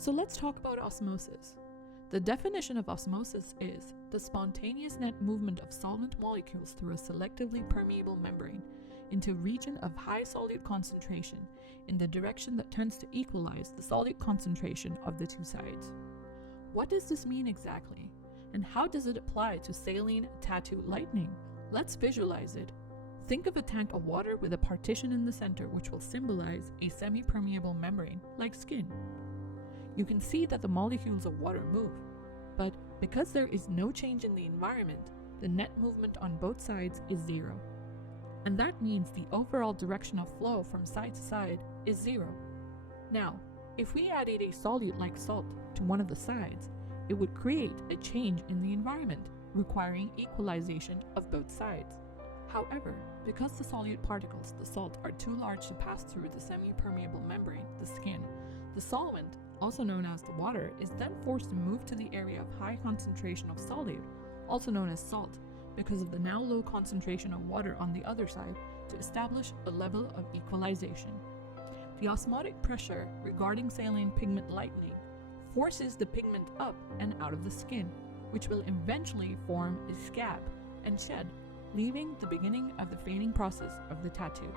So let's talk about osmosis. The definition of osmosis is the spontaneous net movement of solvent molecules through a selectively permeable membrane into a region of high solute concentration in the direction that tends to equalize the solute concentration of the two sides. What does this mean exactly? And how does it apply to saline tattoo lightening? Let's visualize it. Think of a tank of water with a partition in the center which will symbolize a semi-permeable membrane like skin. You can see that the molecules of water move, but because there is no change in the environment, the net movement on both sides is zero. And that means the overall direction of flow from side to side is zero. Now, if we added a solute like salt to one of the sides, it would create a change in the environment, requiring equalization of both sides. However, because the solute particles, the salt, are too large to pass through the semi-permeable membrane, the skin, the solvent, also known as the water, is then forced to move to the area of high concentration of solute, also known as salt, because of the now low concentration of water on the other side, to establish a level of equalization. The osmotic pressure regarding saline pigment lightening forces the pigment up and out of the skin, which will eventually form a scab and shed, leaving the beginning of the fading process of the tattoo.